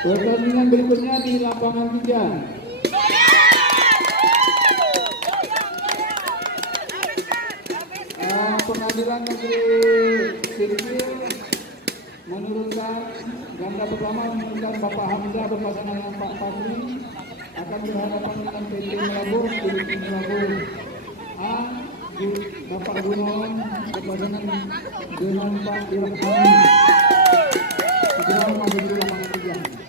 Pertandingan berikutnya di lapangan 3. Pengadilan negeri Sipil menurunkan ganda pertama menurunkan Bapak Hamzah berpasangan dengan Pak Fadli akan berhadapan dengan PT Melabur di Melabur A di Bapak Gunawan berpasangan dengan Pak Irfan. Segera maju di lapangan 3.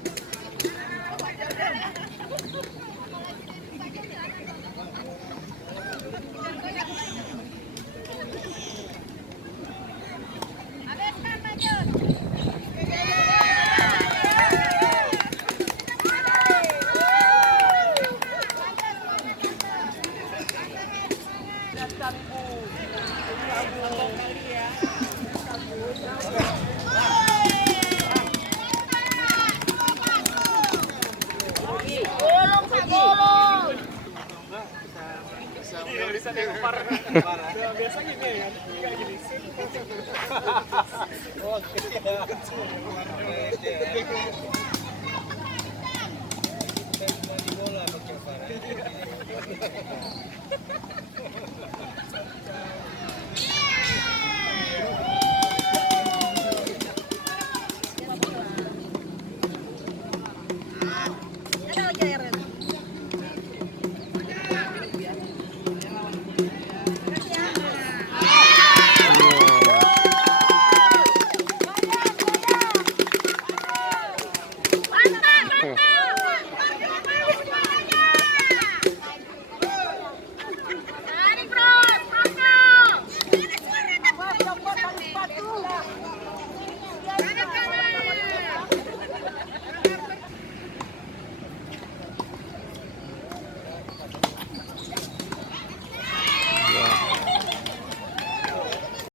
Bisa lempar. Biasa gini ya, kayak gini. Oh, kecil.